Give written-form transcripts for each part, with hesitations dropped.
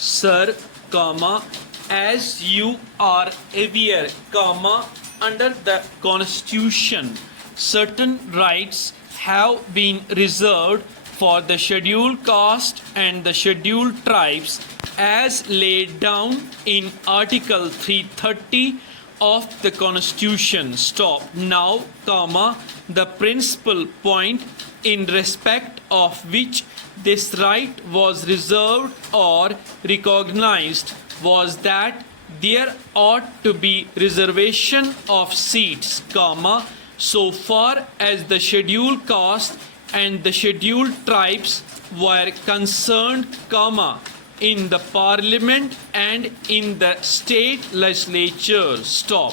Sir, comma, as you are aware, comma, under the Constitution, certain rights have been reserved for the scheduled caste and the scheduled tribes as laid down in Article 330 of the Constitution. Stop. Now, comma, the principal point in respect of which this right was reserved or recognized was that there ought to be reservation of seats, comma, so far as the scheduled caste and the scheduled tribes were concerned, comma, in the parliament and in the state legislature. Stop.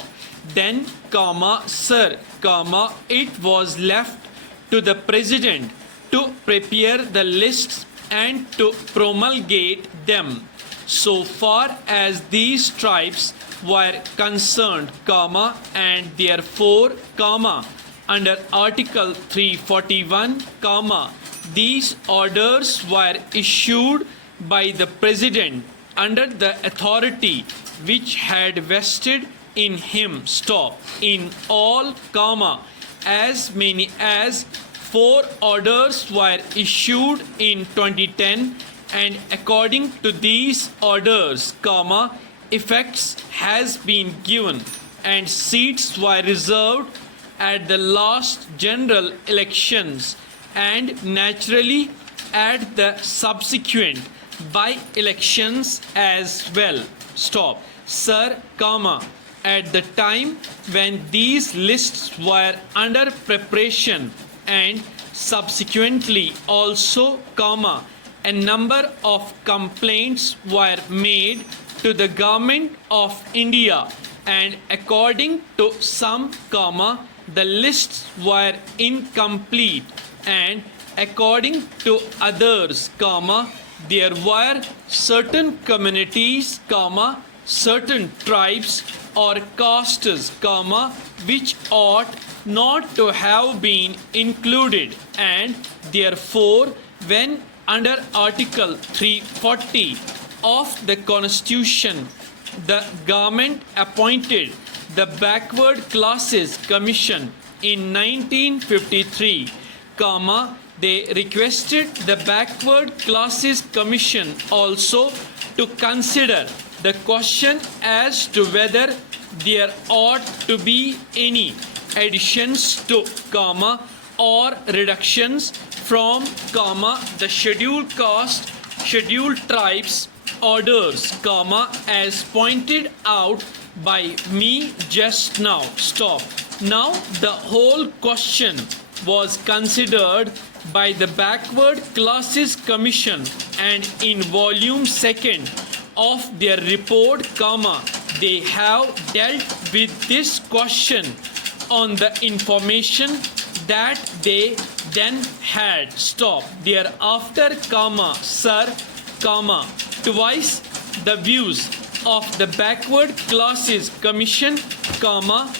Then, comma, sir, comma, it was left to the president to prepare the lists and to promulgate them so far as these tribes were concerned, comma, and therefore, comma, under Article 341, comma, these orders were issued by the president under the authority which had vested in him. Stop. In all, comma, as many as 4 orders were issued in 2010, and according to these orders, comma, effects has been given and seats were reserved at the last general elections and naturally at the subsequent by-elections as well. Stop. Sir, comma, at the time when these lists were under preparation and subsequently also, comma, a number of complaints were made to the government of India, and according to some, comma, the lists were incomplete, and according to others, comma, there were certain communities, comma, certain tribes or castes, comma, which ought not to have been included, and therefore when under Article 340 of the Constitution the government appointed the Backward Classes Commission in 1953, comma, they requested the Backward Classes Commission also to consider the question as to whether there ought to be any additions to, comma, or reductions from, comma, the scheduled caste, scheduled tribes orders, comma, as pointed out by me just now. Stop. Now the whole question was considered by the Backward Classes Commission, and in volume 2nd of their report, comma, they have dealt with this question on the information that they then had. Stop. Thereafter, comma, sir, comma, twice the views of the Backward Classes Commission, comma,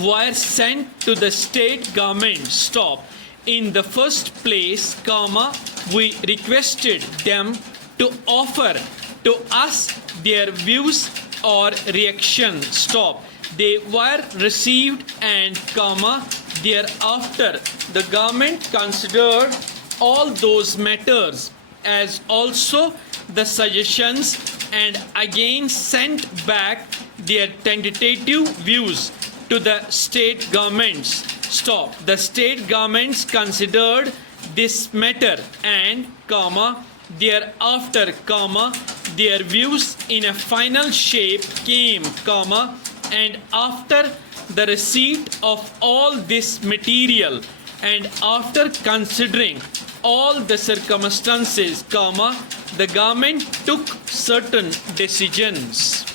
were sent to the state government. Stop. In the first place, comma, we requested them to offer to us their views or reaction. Stop. They were received, and, comma, thereafter the government considered all those matters as also the suggestions, and again sent back their tentative views to the state governments. Stop. The state governments considered this matter, and, comma, thereafter, comma, their views in a final shape came, comma, and after the receipt of all this material and after considering all the circumstances, comma, the government took certain decisions.